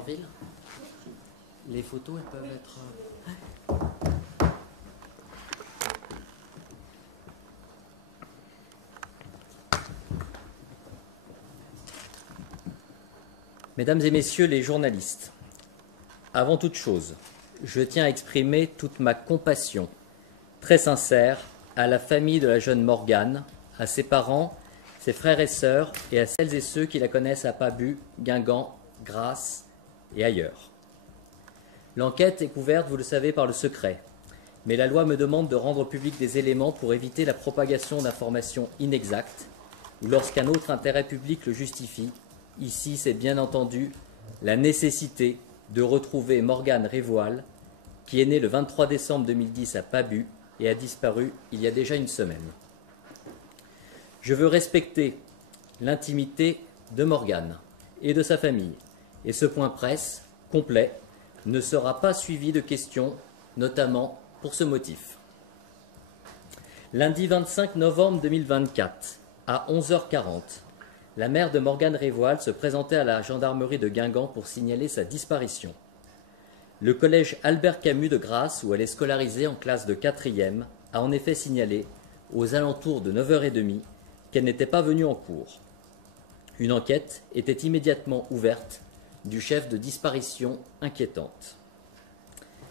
Orville. Les photos, elles peuvent être... Mesdames et messieurs les journalistes, avant toute chose, je tiens à exprimer toute ma compassion, très sincère, à la famille de la jeune Morgane, à ses parents, ses frères et sœurs et à celles et ceux qui la connaissent à Pabu, Guingamp, Grasse et ailleurs. L'enquête est couverte, vous le savez, par le secret, mais la loi me demande de rendre public des éléments pour éviter la propagation d'informations inexactes ou lorsqu'un autre intérêt public le justifie. Ici, c'est bien entendu la nécessité de retrouver Morgane Révoil, qui est née le 23 décembre 2010 à Pabu et a disparu il y a déjà une semaine. Je veux respecter l'intimité de Morgane et de sa famille, et ce point presse, complet, ne sera pas suivi de questions, notamment pour ce motif. Lundi 25 novembre 2024, à 11h40, la mère de Morgane Révoil se présentait à la gendarmerie de Guingamp pour signaler sa disparition. Le collège Albert Camus de Grasse, où elle est scolarisée en classe de 4e, a en effet signalé, aux alentours de 9h30, qu'elle n'était pas venue en cours. Une enquête était immédiatement ouverte du chef de disparition inquiétante.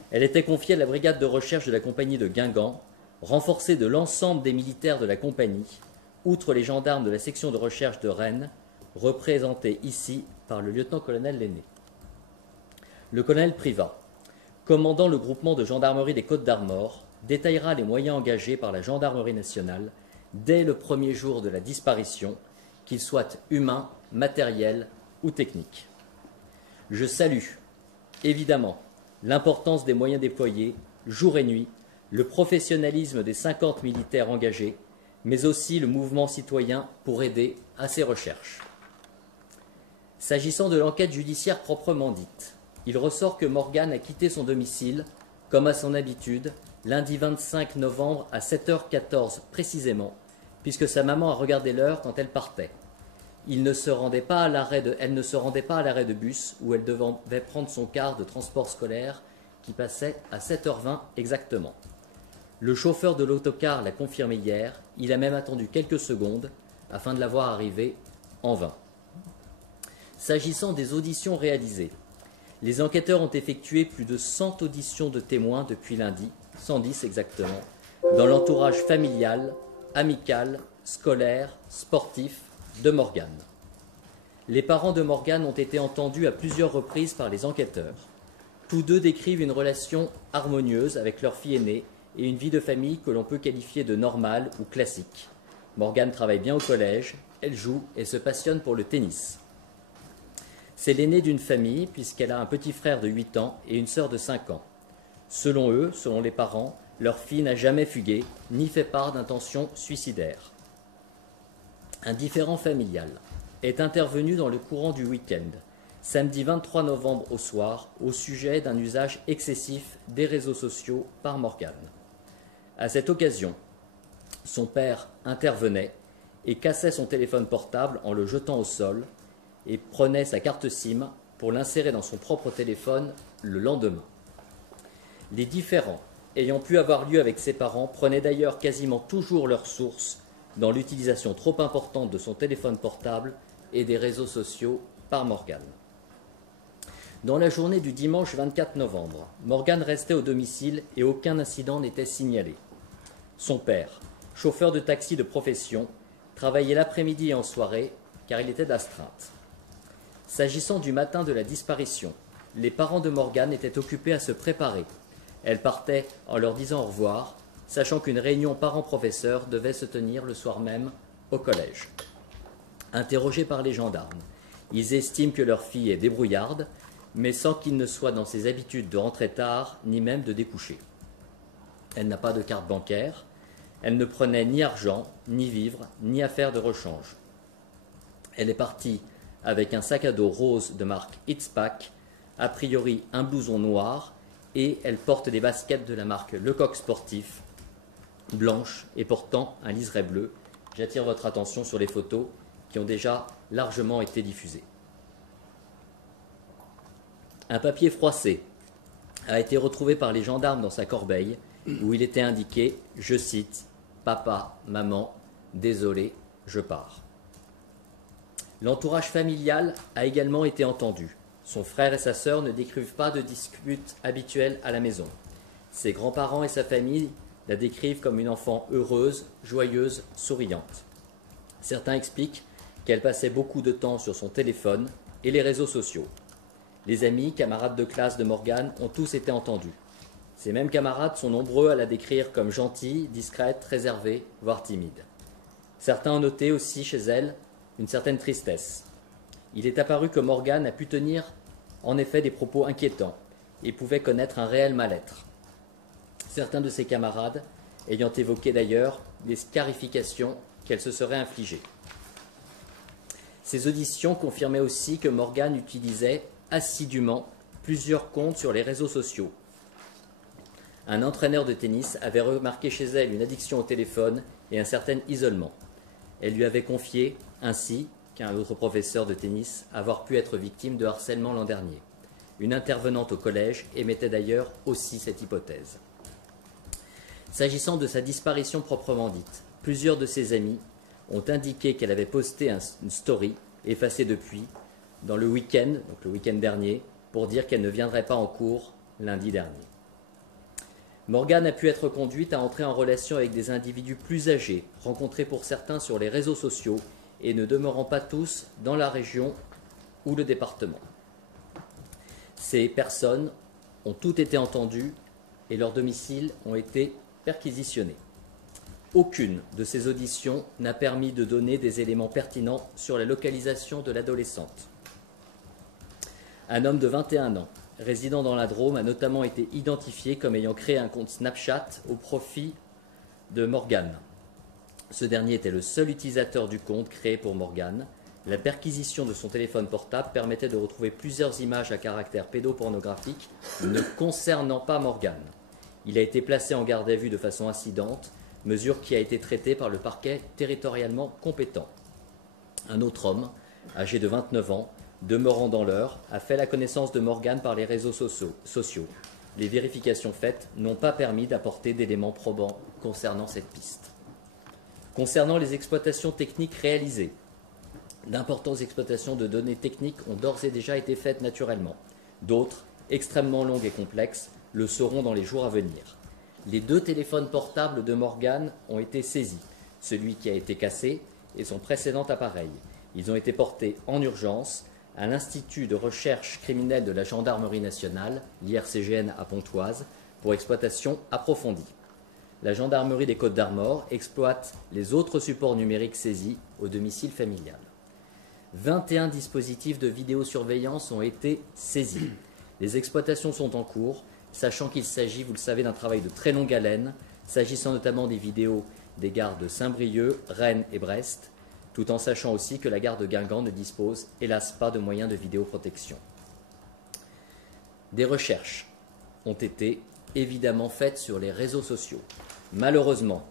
Elle était confiée à la brigade de recherche de la compagnie de Guingamp, renforcée de l'ensemble des militaires de la compagnie, outre les gendarmes de la section de recherche de Rennes, représentés ici par le lieutenant-colonel Lenné. Le colonel Privat, commandant le groupement de gendarmerie des Côtes-d'Armor, détaillera les moyens engagés par la gendarmerie nationale dès le premier jour de la disparition, qu'ils soient humains, matériels ou techniques. Je salue, évidemment, l'importance des moyens déployés, jour et nuit, le professionnalisme des 50 militaires engagés, mais aussi le mouvement citoyen pour aider à ces recherches. S'agissant de l'enquête judiciaire proprement dite, il ressort que Morgane a quitté son domicile, comme à son habitude, lundi 25 novembre à 7h14 précisément, puisque sa maman a regardé l'heure quand elle partait. Elle ne se rendait pas à l'arrêt de bus où elle devait prendre son car de transport scolaire qui passait à 7h20 exactement. Le chauffeur de l'autocar l'a confirmé hier, il a même attendu quelques secondes afin de la voir arriver en vain. S'agissant des auditions réalisées, les enquêteurs ont effectué plus de 100 auditions de témoins depuis lundi, 110 exactement, dans l'entourage familial, amical, scolaire, sportif de Morgane. Les parents de Morgane ont été entendus à plusieurs reprises par les enquêteurs. Tous deux décrivent une relation harmonieuse avec leur fille aînée et une vie de famille que l'on peut qualifier de normale ou classique. Morgane travaille bien au collège, elle joue et se passionne pour le tennis. C'est l'aînée d'une famille puisqu'elle a un petit frère de 8 ans et une sœur de 5 ans. Selon eux, selon les parents, leur fille n'a jamais fugué ni fait part d'intentions suicidaires. Un différend familial est intervenu dans le courant du week-end, samedi 23 novembre au soir, au sujet d'un usage excessif des réseaux sociaux par Morgane. À cette occasion, son père intervenait et cassait son téléphone portable en le jetant au sol et prenait sa carte SIM pour l'insérer dans son propre téléphone le lendemain. Les différends ayant pu avoir lieu avec ses parents prenaient d'ailleurs quasiment toujours leur source dans l'utilisation trop importante de son téléphone portable et des réseaux sociaux par Morgane. Dans la journée du dimanche 24 novembre, Morgane restait au domicile et aucun incident n'était signalé. Son père, chauffeur de taxi de profession, travaillait l'après-midi et en soirée car il était d'astreinte. S'agissant du matin de la disparition, les parents de Morgane étaient occupés à se préparer. Elle partait en leur disant au revoir, sachant qu'une réunion parents-professeurs devait se tenir le soir même au collège. Interrogés par les gendarmes, ils estiment que leur fille est débrouillarde, mais sans qu'il ne soit dans ses habitudes de rentrer tard, ni même de découcher. Elle n'a pas de carte bancaire, elle ne prenait ni argent, ni vivres, ni affaires de rechange. Elle est partie avec un sac à dos rose de marque Itzpac, a priori un blouson noir, et elle porte des baskets de la marque Lecoq Sportif, blanches et portant un liseré bleu. J'attire votre attention sur les photos qui ont déjà largement été diffusées. Un papier froissé a été retrouvé par les gendarmes dans sa corbeille où il était indiqué, je cite, « Papa, maman, désolé, je pars ». L'entourage familial a également été entendu. Son frère et sa sœur ne décrivent pas de disputes habituelles à la maison. Ses grands-parents et sa famille la décrivent comme une enfant heureuse, joyeuse, souriante. Certains expliquent qu'elle passait beaucoup de temps sur son téléphone et les réseaux sociaux. Les amis, camarades de classe de Morgane ont tous été entendus. Ces mêmes camarades sont nombreux à la décrire comme gentille, discrète, réservée, voire timide. Certains ont noté aussi chez elle une certaine tristesse. Il est apparu que Morgane a pu tenir en effet des propos inquiétants et pouvait connaître un réel mal-être. Certains de ses camarades ayant évoqué d'ailleurs les scarifications qu'elle se serait infligées. Ces auditions confirmaient aussi que Morgane utilisait assidûment plusieurs comptes sur les réseaux sociaux. Un entraîneur de tennis avait remarqué chez elle une addiction au téléphone et un certain isolement. Elle lui avait confié, ainsi qu'un autre professeur de tennis, avoir pu être victime de harcèlement l'an dernier. Une intervenante au collège émettait d'ailleurs aussi cette hypothèse. S'agissant de sa disparition proprement dite, plusieurs de ses amis ont indiqué qu'elle avait posté une story, effacée depuis, dans le week-end, donc le week-end dernier, pour dire qu'elle ne viendrait pas en cours lundi dernier. Morgane a pu être conduite à entrer en relation avec des individus plus âgés, rencontrés pour certains sur les réseaux sociaux et ne demeurant pas tous dans la région ou le département. Ces personnes ont toutes été entendues et leurs domiciles ont été perquisitionnés. Aucune de ces auditions n'a permis de donner des éléments pertinents sur la localisation de l'adolescente. Un homme de 21 ans, résidant dans la Drôme, a notamment été identifié comme ayant créé un compte Snapchat au profit de Morgane. Ce dernier était le seul utilisateur du compte créé pour Morgane. La perquisition de son téléphone portable permettait de retrouver plusieurs images à caractère pédopornographique ne concernant pas Morgane. Il a été placé en garde à vue de façon incidente, mesure qui a été traitée par le parquet territorialement compétent. Un autre homme, âgé de 29 ans, demeurant dans l'Eure, a fait la connaissance de Morgane par les réseaux sociaux. Les vérifications faites n'ont pas permis d'apporter d'éléments probants concernant cette piste. Concernant les exploitations techniques réalisées, d'importantes exploitations de données techniques ont d'ores et déjà été faites naturellement. D'autres, extrêmement longues et complexes, le seront dans les jours à venir. Les 2 téléphones portables de Morgane ont été saisis, celui qui a été cassé et son précédent appareil. Ils ont été portés en urgence à l'Institut de recherche criminelle de la Gendarmerie nationale, l'IRCGN à Pontoise, pour exploitation approfondie. La Gendarmerie des Côtes-d'Armor exploite les autres supports numériques saisis au domicile familial. 21 dispositifs de vidéosurveillance ont été saisis. Les exploitations sont en cours, sachant qu'il s'agit, vous le savez, d'un travail de très longue haleine, s'agissant notamment des vidéos des gares de Saint-Brieuc, Rennes et Brest, tout en sachant aussi que la gare de Guingamp ne dispose, hélas, pas de moyens de vidéoprotection. Des recherches ont été évidemment faites sur les réseaux sociaux. Malheureusement,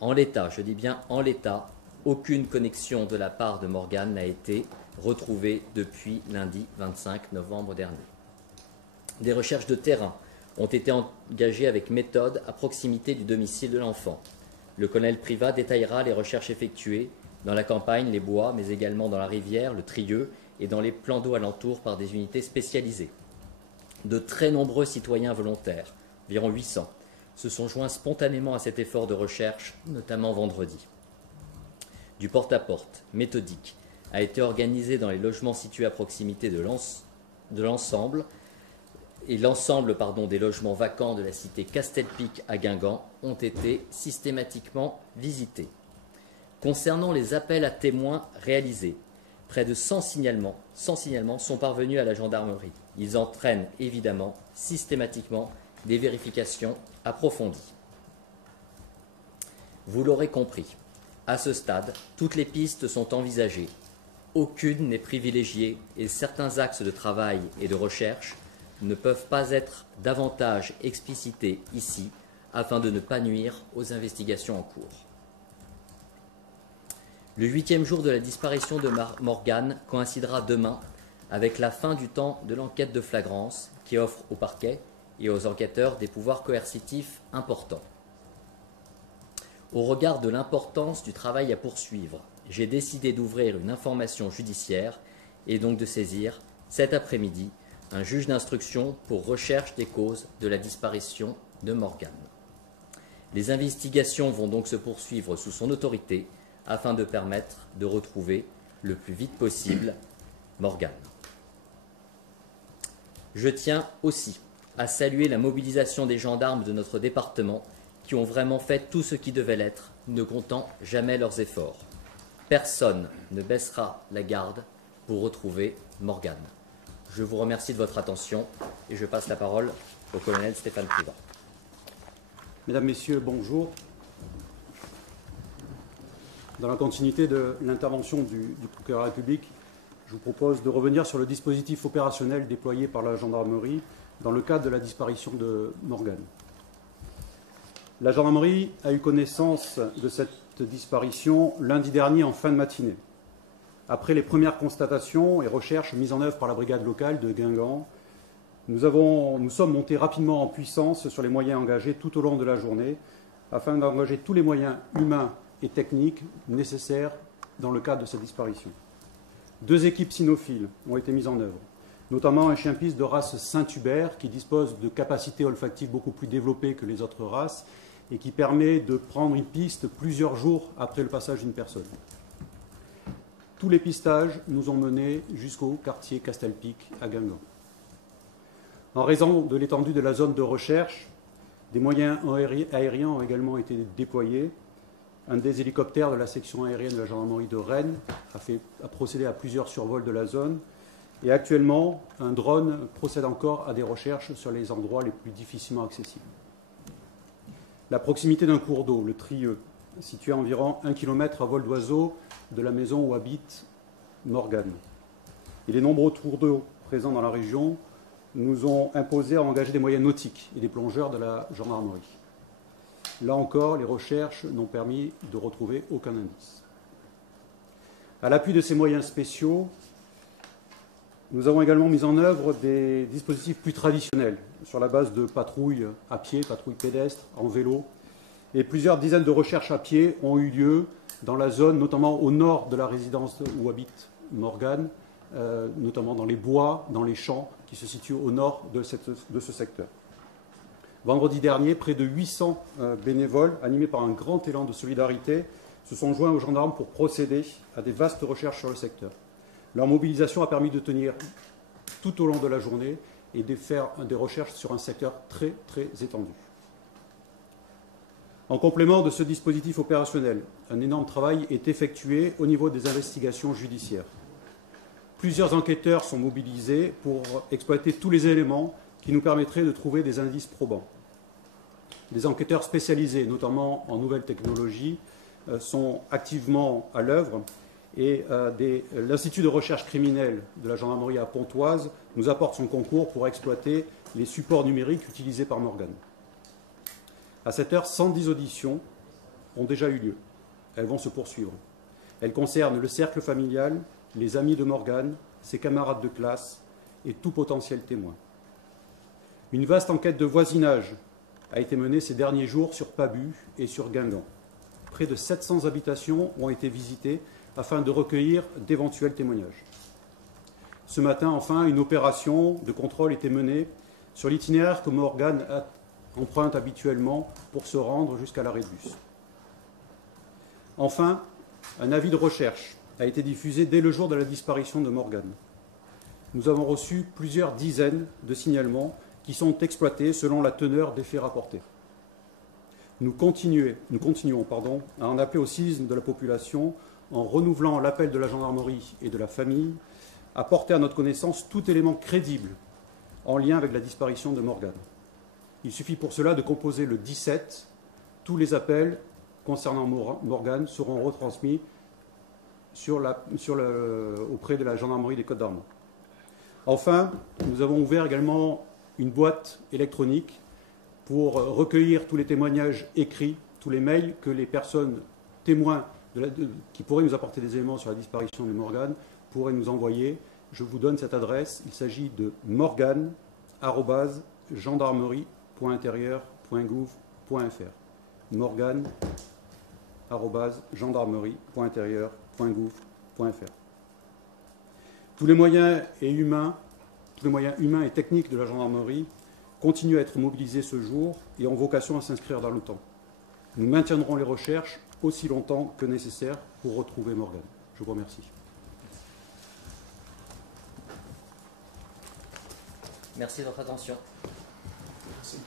en l'état, je dis bien en l'état, aucune connexion de la part de Morgane n'a été retrouvée depuis lundi 25 novembre dernier. Des recherches de terrain ont été engagées avec méthode à proximité du domicile de l'enfant. Le colonel Privat détaillera les recherches effectuées dans la campagne, les bois, mais également dans la rivière, le Trieux et dans les plans d'eau alentours par des unités spécialisées. De très nombreux citoyens volontaires, environ 800, se sont joints spontanément à cet effort de recherche, notamment vendredi. Du porte-à-porte méthodique a été organisé dans les logements situés à proximité de l'ensemble des logements vacants de la cité Castelpic à Guingamp ont été systématiquement visités. Concernant les appels à témoins réalisés, près de 100 signalements sont parvenus à la gendarmerie. Ils entraînent évidemment systématiquement des vérifications approfondies. Vous l'aurez compris, à ce stade, toutes les pistes sont envisagées. Aucune n'est privilégiée et certains axes de travail et de recherche ne peuvent pas être davantage explicités ici afin de ne pas nuire aux investigations en cours. Le 8e jour de la disparition de Morgane coïncidera demain avec la fin du temps de l'enquête de flagrance qui offre au parquet et aux enquêteurs des pouvoirs coercitifs importants. Au regard de l'importance du travail à poursuivre, j'ai décidé d'ouvrir une information judiciaire et donc de saisir, cet après-midi, un juge d'instruction pour recherche des causes de la disparition de Morgane. Les investigations vont donc se poursuivre sous son autorité afin de permettre de retrouver le plus vite possible Morgane. Je tiens aussi à saluer la mobilisation des gendarmes de notre département qui ont vraiment fait tout ce qui devait l'être, ne comptant jamais leurs efforts. Personne ne baissera la garde pour retrouver Morgane. Je vous remercie de votre attention et je passe la parole au colonel Stéphane Privat. Mesdames, Messieurs, bonjour. Dans la continuité de l'intervention du procureur de la République, je vous propose de revenir sur le dispositif opérationnel déployé par la gendarmerie dans le cadre de la disparition de Morgane. La gendarmerie a eu connaissance de cette disparition lundi dernier en fin de matinée. Après les premières constatations et recherches mises en œuvre par la brigade locale de Guingamp, nous sommes montés rapidement en puissance sur les moyens engagés tout au long de la journée afin d'engager tous les moyens humains et techniques nécessaires dans le cadre de cette disparition. 2 équipes cynophiles ont été mises en œuvre, notamment un chien-piste de race Saint-Hubert qui dispose de capacités olfactives beaucoup plus développées que les autres races et qui permet de prendre une piste plusieurs jours après le passage d'une personne. Tous les pistages nous ont menés jusqu'au quartier Castelpic à Guingamp. En raison de l'étendue de la zone de recherche, des moyens aériens ont également été déployés. Un des hélicoptères de la section aérienne de la gendarmerie de Rennes a procédé à plusieurs survols de la zone. Et actuellement, un drone procède encore à des recherches sur les endroits les plus difficilement accessibles. La proximité d'un cours d'eau, le Trieux, situé à environ 1 km à vol d'oiseau de la maison où habite Morgane, et les nombreux cours d'eau présents dans la région nous ont imposé à engager des moyens nautiques et des plongeurs de la gendarmerie. Là encore, les recherches n'ont permis de retrouver aucun indice. À l'appui de ces moyens spéciaux, nous avons également mis en œuvre des dispositifs plus traditionnels sur la base de patrouilles à pied, patrouilles pédestres, en vélo. Et plusieurs dizaines de recherches à pied ont eu lieu dans la zone, notamment au nord de la résidence où habite Morgane, notamment dans les bois, dans les champs qui se situent au nord de ce secteur. Vendredi dernier, près de 800 bénévoles, animés par un grand élan de solidarité, se sont joints aux gendarmes pour procéder à des vastes recherches sur le secteur. Leur mobilisation a permis de tenir tout au long de la journée et de faire des recherches sur un secteur très, très étendu. En complément de ce dispositif opérationnel, un énorme travail est effectué au niveau des investigations judiciaires. Plusieurs enquêteurs sont mobilisés pour exploiter tous les éléments qui nous permettraient de trouver des indices probants. Des enquêteurs spécialisés, notamment en nouvelles technologies, sont activement à l'œuvre et l'Institut de recherche criminelle de la gendarmerie à Pontoise nous apporte son concours pour exploiter les supports numériques utilisés par Morgane. À cette heure, 110 auditions ont déjà eu lieu. Elles vont se poursuivre. Elles concernent le cercle familial, les amis de Morgane, ses camarades de classe et tout potentiel témoin. Une vaste enquête de voisinage a été menée ces derniers jours sur Pabu et sur Guingamp. Près de 700 habitations ont été visitées afin de recueillir d'éventuels témoignages. Ce matin, enfin, une opération de contrôle était menée sur l'itinéraire que Morgane emprunte habituellement pour se rendre jusqu'à l'arrêt de bus. Enfin, un avis de recherche a été diffusé dès le jour de la disparition de Morgane. Nous avons reçu plusieurs dizaines de signalements qui sont exploités selon la teneur des faits rapportés. Nous continuons à en appeler au civisme de la population en renouvelant l'appel de la gendarmerie et de la famille à porter à notre connaissance tout élément crédible en lien avec la disparition de Morgane. Il suffit pour cela de composer le 17. Tous les appels concernant Morgane seront retransmis auprès de la gendarmerie des Côtes-d'Armor. Enfin, nous avons ouvert également une boîte électronique pour recueillir tous les témoignages écrits, tous les mails que les personnes témoins qui pourraient nous apporter des éléments sur la disparition de Morgane pourraient nous envoyer je vous donne cette adresse. Il s'agit de morgan@gendarmerie.intérieur.gouv.fr. morgan@gendarmerie.intérieur.gouv.fr. Tous les moyens humains et techniques de la gendarmerie continuent à être mobilisés ce jour et ont vocation à s'inscrire dans le temps. Nous maintiendrons les recherches aussi longtemps que nécessaire pour retrouver Morgan. Je vous remercie. Merci de votre attention. Merci.